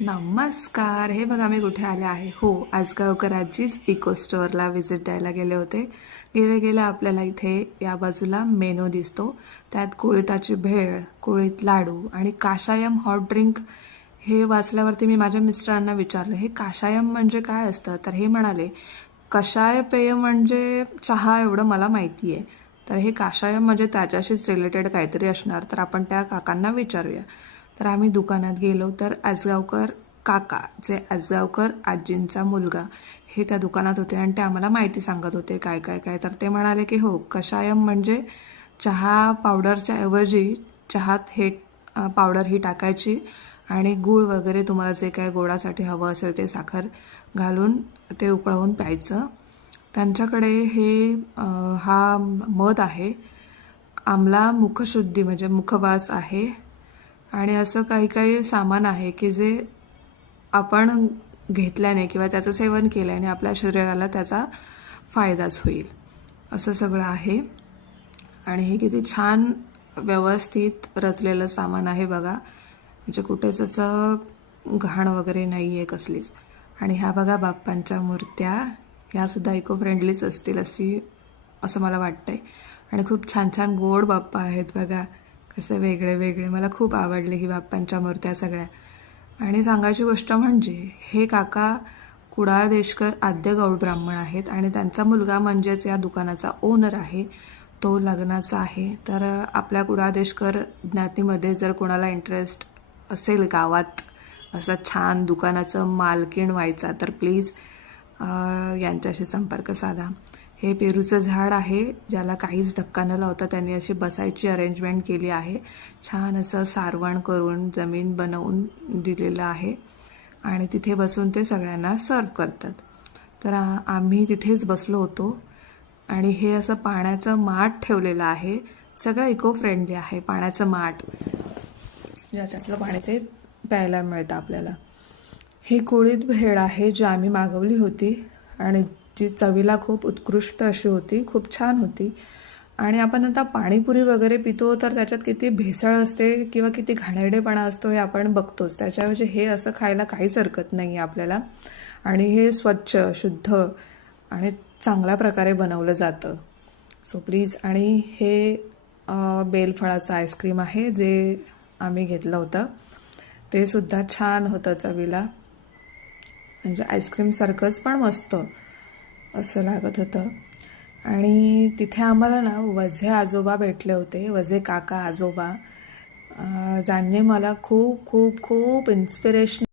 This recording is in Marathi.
नमस्कार. हे बघा मी कुठे आले आहे. हो, आजगावकर आजीच इको स्टोअरला व्हिजिट द्यायला गेले होते. गेले गेले आपल्याला इथे या बाजूला मेनू दिसतो. त्यात कुळिताची भेळ, कुळीत लाडू आणि काशायम हॉट ड्रिंक हे वाचल्यावरती मी माझ्या मिस्टरांना विचारलं, हे काशायम म्हणजे काय असतं? तर हे म्हणाले, कषाय पेय म्हणजे चहा एवढं मला माहिती आहे. तर हे काशायम म्हणजे त्याच्याशीच रिलेटेड काहीतरी असणार. तर आपण त्या काकांना विचारूया. तर आम्ही दुकानात गेलो तर आजगावकर काका, जे आजगावकर आजींचा मुलगा, हे त्या दुकानात होते आणि ते आम्हाला माहिती सांगत होते काय काय काय. तर ते म्हणाले की हो, कषायम म्हणजे चहा पावडरच्या ऐवजी चहात हे पावडर ही टाकायची आणि गूळ वगैरे तुम्हाला जे काय गोडासाठी हवं असेल ते साखर घालून ते उकळवून प्यायचं. त्यांच्याकडे हे हा मध आहे, आमला मुखशुद्धी म्हणजे मुखवास आहे आणि असं काही काही सामान आहे की जे आपण घेतल्याने किंवा त्याचं सेवन केल्याने आपल्या शरीराला त्याचा फायदाच होईल, असं सगळं आहे. आणि हे किती छान व्यवस्थित रचलेलं सामान आहे बघा, म्हणजे कुठेच असं घाण वगैरे नाही आहे कसलीच. आणि ह्या बघा बाप्पांच्या मूर्त्या, ह्यासुद्धा इको फ्रेंडलीच असतील असं मला वाटतंय. आणि खूप छान छान गोड बाप्पा आहेत बघा, कसे वेगळे वेगळे. मला खूप आवडले ही बाप्पांच्या मूर्त्या सगळ्या. आणि सांगायची गोष्ट म्हणजे हे काका कुडाळ देशकर आद्य गौड ब्राह्मण आहेत आणि त्यांचा मुलगा म्हणजेच या दुकानाचा ओनर आहे, तो लग्नाचा आहे. तर आपल्या कुडाळ देशकर ज्ञातीमध्ये जर कोणाला इंटरेस्ट असेल गावात असं छान दुकानाचं मालकीण व्हायचा तर प्लीज यांच्याशी संपर्क साधा. हे पेरूचं झाड आहे, ज्याला काहीच धक्का न लावता त्यांनी अशी बसायची अरेंजमेंट केली आहे. छान असं सारवण करून जमीन बनवून दिलेलं आहे आणि तिथे बसून ते सगळ्यांना सर्व करतात. तर आम्ही तिथेच बसलो होतो आणि हे असं पाण्याचं माठ ठेवलेलं आहे. सगळं इको फ्रेंडली आहे. पाण्याचं माठ, ज्याच्यातलं पाणी ते प्यायला मिळतं आपल्याला. ही कुळीत भेळ आहे जी आम्ही मागवली होती आणि जी चवीला खूप उत्कृष्ट अशी होती, खूप छान होती. आणि आपण आता पाणीपुरी वगैरे पितो तर त्याच्यात किती भेसळ असते किंवा किती घाणेरडेपणा असतो हे आपण बघतोच. त्याच्याऐवजी हे असं खायला काहीच हरकत नाही आहे आपल्याला. आणि हे स्वच्छ, शुद्ध आणि चांगल्या प्रकारे बनवलं जातं. So please. आणि हे बेलफळाचं आईस्क्रीम आहे जे आम्ही घेतलं होतं, ते सुद्धा छान होतं चवीला, म्हणजे आईस्क्रीमसारखंच पण मस्त असं लागत होतं. आणि तिथे आम्हाला ना वझे आजोबा भेटले होते, वझे काका आजोबा, ज्यांनी मला खूप खूप खूप इन्स्पिरेशन